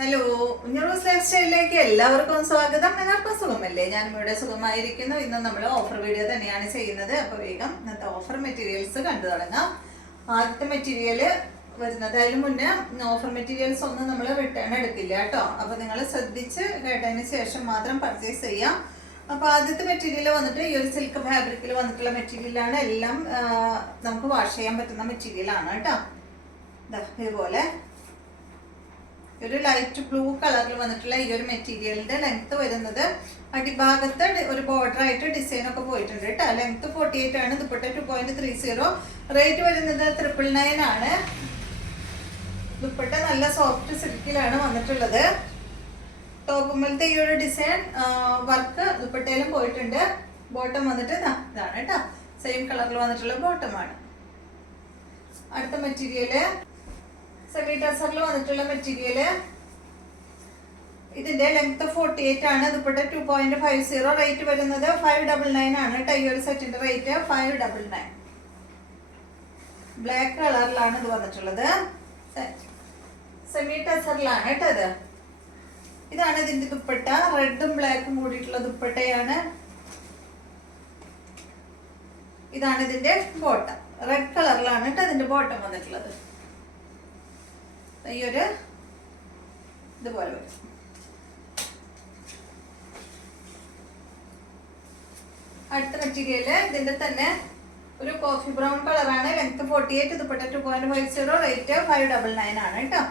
Hello, ഉഞ്ഞറൂസ് life സ്റ്റൈലിലേക്ക് എല്ലാവർക്കും സ്വാഗതം. എല്ലാവർക്കും സുഖമല്ലേ? ഞാനും ഇവിടെ സുഖമായിരിക്കുന്നു. ഇന്ന് നമ്മൾ ഓഫർ വീഡിയോ തന്നെയാണ് ചെയ്യുന്നത്. അപ്പോൾ വേഗം ഇന്നത്തെ ഓഫർ മെറ്റീരിയൽസ് കണ്ടു തുടങ്ങാം. ആദ്യത്തെ മെറ്റീരിയൽ വരുന്നത്, അതിന് മുന്നേ ഓഫർ മെറ്റീരിയൽസ് ഒന്നും നമ്മൾ റിട്ടേൺ എടുക്കില്ല കേട്ടോ. അപ്പോൾ നിങ്ങൾ ശ്രദ്ധിച്ച് കേട്ടതിന് ശേഷം മാത്രം പർച്ചേസ് ചെയ്യാം. അപ്പോൾ ആദ്യത്തെ മെറ്റീരിയൽ വന്നിട്ട് ഈ ഒരു സിൽക്ക് ഫാബ്രിക്കിൽ വന്നിട്ടുള്ള മെറ്റീരിയലാണ്. എല്ലാം നമുക്ക് വാഷ് ചെയ്യാൻ പറ്റുന്ന മെറ്റീരിയലാണ് കേട്ടോ. ഇതുപോലെ ഒരു ലൈറ്റ് ബ്ലൂ കളറിൽ വന്നിട്ടുള്ള ഈ ഒരു മെറ്റീരിയലിന്റെ ലെങ്ത് വരുന്നത് അടിഭാഗത്ത് ഒരു ബോർഡർ ആയിട്ട് ഡിസൈൻ ഒക്കെ പോയിട്ടുണ്ട് കേട്ടോ. ലെങ്ത് 48 ആണ്. ദുപ്പട്ട 2.30. റേറ്റ് വരുന്നത് 999 ആണ്. ദുപ്പട്ട നല്ല സോഫ്റ്റ് സിൽക്കിലാണ് വന്നിട്ടുള്ളത്. ടോപ്പുമ്മലത്തെ ഈ ഒരു ഡിസൈൻ വർക്ക് ദുപ്പട്ടയിലും പോയിട്ടുണ്ട്. ബോട്ടം വന്നിട്ട് ഇതാണ് കേട്ടോ. സെയിം കളറിൽ വന്നിട്ടുള്ള ബോട്ടമാണ്. അടുത്ത മെറ്റീരിയല് സെമി ടസറിൽ വന്നിട്ടുള്ള മെറ്റീരിയല്. ഇതിന്റെ ലെങ്ത് 48 ആണ്. ദുപ്പട്ട 2.50. റേറ്റ് വരുന്നത് 599 ആണ് കേട്ടോ. ഈ ഒരു സെറ്റിന്റെ റേറ്റ് 599. ബ്ലാക്ക് കളറിലാണ് ഇത് വന്നിട്ടുള്ളത്. സെമി ടസറിലാണ് കേട്ടോ ഇത്. ഇതാണ് ഇതിന്റെ ദുപ്പട്ട. റെഡും ബ്ലാക്കും കൂടിയിട്ടുള്ള ദുപ്പട്ടയാണ്. ഇതാണ് ഇതിന്റെ ബോട്ടം. റെഡ് കളറിലാണ് കേട്ടോ ഇതിന്റെ ബോട്ടം വന്നിട്ടുള്ളത്. ഈ ഒരു ഇതുപോലെ വരും. അടുത്ത മെറ്റീരിയല് ഇതിന്റെ തന്നെ ഒരു കോഫി ബ്രൗൺ കളറാണ്. ലെങ്ത് 48. ദുപ്പട്ട 2.50. റേറ്റ് 599 ആണ് കേട്ടോ.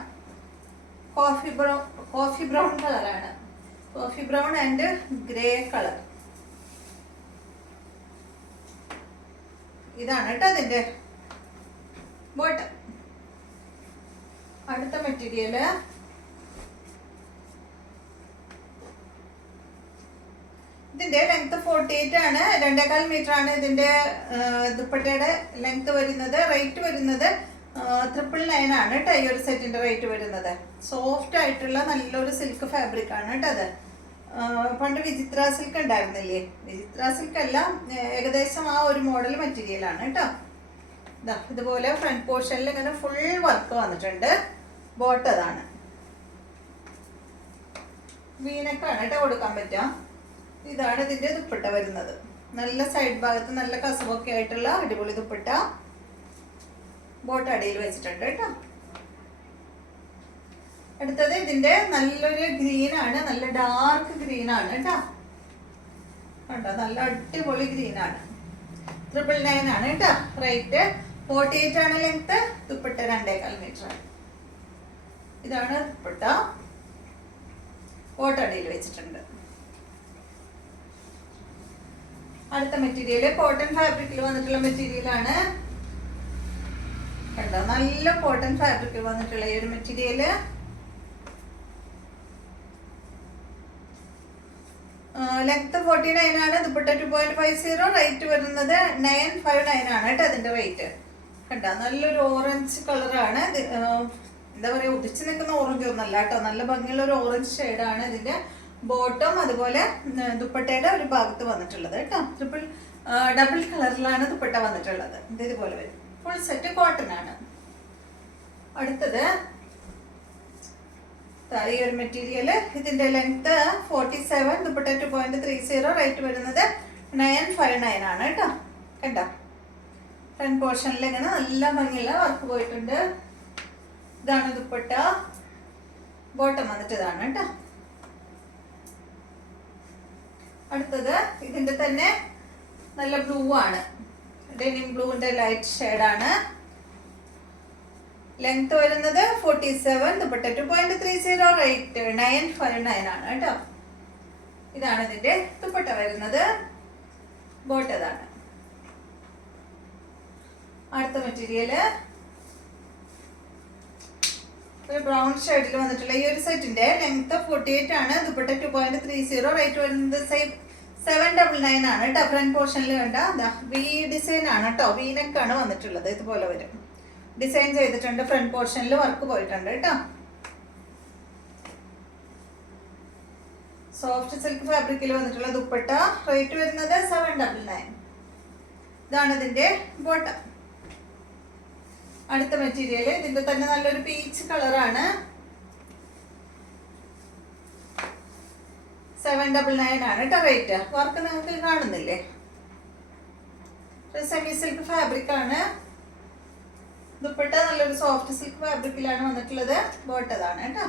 കോഫി ബ്രൗൺ കളറാണ്. Coffee brown and grey colour. ഇതാണ് കേട്ടോ അതിന്റെ ബോട്ടം. അടുത്ത മെറ്റീരിയല് ഇതിന്റെ ലെങ്ത് 48 ആണ്. 2.25 മീറ്റർ ആണ് ഇതിന്റെ ദുപ്പട്ടയുടെ ലെങ്ത് വരുന്നത്. റേറ്റ് വരുന്നത് 999 ആണ് കേട്ടോ. ഈ ഒരു സെറ്റിന്റെ റേറ്റ് വരുന്നത്. സോഫ്റ്റ് ആയിട്ടുള്ള നല്ലൊരു സിൽക്ക് ഫാബ്രിക് ആണ് കേട്ടോ അത്. പണ്ട് വിചിത്ര സിൽക്ക് ഉണ്ടായിരുന്നില്ലേ? വിചിത്ര സിൽക്ക് അല്ല, ഏകദേശം ആ ഒരു മോഡൽ മെറ്റീരിയൽ ആണ് കേട്ടോ. ഇതുപോലെ ഫ്രണ്ട് പോർഷനിൽ ഇങ്ങനെ ഫുൾ വർക്ക് വന്നിട്ടുണ്ട്. ബോട്ട് അതാണ്. വീനക്കാണ് കേട്ടോ കൊടുക്കാൻ പറ്റാം. ഇതാണ് ഇതിന്റെ ദുപ്പട്ട വരുന്നത്. നല്ല സൈഡ് ഭാഗത്ത് നല്ല കസവൊക്കെ ആയിട്ടുള്ള അടിപൊളി ദുപ്പട്ട. ബോട്ട് അടിയിൽ വെച്ചിട്ടുണ്ട് കേട്ടോ. അടുത്തത് ഇതിന്റെ നല്ലൊരു ഗ്രീൻ ആണ്. നല്ല ഡാർക്ക് ഗ്രീൻ ആണ് കേട്ടോ. കണ്ടോ, നല്ല അടിപൊളി ഗ്രീൻ ആണ്. 999 ആണ് കേട്ടോ. റേറ്റ് 48 ആണ് ലെങ്ത്. ദുപ്പട്ട 2.25 മീറ്റർ ആണ്. ഇതാണ് ദുപ്പട്ട. ബോട്ടടിയിൽ വെച്ചിട്ടുണ്ട്. അടുത്ത മെറ്റീരിയല് കോട്ടൺ ഫാബ്രിക്കിൽ വന്നിട്ടുള്ള മെറ്റീരിയൽ ആണ്. കണ്ടോ, നല്ല കോട്ടൺ ഫാബ്രിക്കിൽ വന്നിട്ടുള്ള ഈ ഒരു മെറ്റീരിയല്. ലെങ്ത് 49 ആണ്. ദുപ്പട്ട 2.50. റേറ്റ് വരുന്നത് 959 ആണ് കേട്ടോ അതിന്റെ റേറ്റ്. കണ്ടോ, നല്ലൊരു ഓറഞ്ച് കളറാണ്. എന്താ പറയാ, ഉദിച്ചു നിൽക്കുന്ന ഓറഞ്ച് ഒന്നല്ല കേട്ടോ. നല്ല ഭംഗിയുള്ള ഒരു ഓറഞ്ച് ഷെയ്ഡാണ് ഇതിന്റെ ബോട്ടം. അതുപോലെ ദുപ്പട്ടയുടെ ഒരു ഭാഗത്ത് വന്നിട്ടുള്ളത് കേട്ടോ. ഡബിൾ കളറിലാണ് ദുപ്പട്ട വന്നിട്ടുള്ളത്. ഇത് ഇതുപോലെ വരും. ഫുൾ സെറ്റ് കോട്ടൺ ആണ്. അടുത്തത് ഈ ഒരു മെറ്റീരിയല്. ഇതിന്റെ ലെങ്ത് 47. ദുപ്പട്ട 2.30. റേറ്റ് വരുന്നത് 959 ആണ് കേട്ടോ. കണ്ടോ, ഫ്രണ്ട് പോർഷനിൽ ഇങ്ങനെ നല്ല ഭംഗിയുള്ള വർക്ക് പോയിട്ടുണ്ട്. ഇതാണ് ദുപ്പട്ട. ബോട്ടം വന്നിട്ട് ഇതാണ് കേട്ടോ. അടുത്തത് ഇതിന്റെ തന്നെ നല്ല ബ്ലൂ ആണ്. ഡെനിം ബ്ലൂവിന്റെ ലൈറ്റ് ഷെയ്ഡാണ്. ലെങ്ത് വരുന്നത് 47. ദുപ്പട്ട 2.30. റേറ്റ് 959 ആണ് കേട്ടോ. ഇതാണ് ഇതിന്റെ ദുപ്പട്ട വരുന്നത്. ബോട്ട് ഇതാണ്. അടുത്ത മെറ്റീരിയല് ഒരു ബ്രൗൺ ഷെയ്ഡിൽ വന്നിട്ടുള്ള ഈ ഒരു സെറ്റിന്റെ ലെങ്ത് 48 ആണ്. ദുപ്പട്ട 2.30. റേറ്റ് വരുന്നത് 799 ആണ് കേട്ടോ. ഫ്രണ്ട് പോർഷനിൽ കണ്ട വി ഡിസൈൻ ആണ് കേട്ടോ. വീനക്കാണ് വന്നിട്ടുള്ളത്. ഇതുപോലെ വരും. ഡിസൈൻ ചെയ്തിട്ടുണ്ട്. ഫ്രണ്ട് പോർഷനിൽ വർക്ക് പോയിട്ടുണ്ട് കേട്ടോ. സോഫ്റ്റ് സിൽക്ക് ഫാബ്രിക്കിൽ വന്നിട്ടുള്ള ദുപ്പട്ട. റേറ്റ് വരുന്നത് 799. ഇതാണ് ഇതിന്റെ ബോട്ടം. അടുത്ത മെറ്റീരിയൽ ഇതിന്റെ തന്നെ നല്ലൊരു പീച്ച് കളറാണ്. 799 ആണ് കേട്ടോ റേറ്റ്. വർക്ക് നിങ്ങൾക്ക് കാണുന്നില്ലേ? സെമി സിൽക്ക് ഫാബ്രിക് ആണ്. ദുപ്പട്ട നല്ലൊരു സോഫ്റ്റ് സിൽക്ക് ഫാബ്രിക്കിലാണ് വന്നിട്ടുള്ളത്. ബോട്ടതാണ് കേട്ടോ.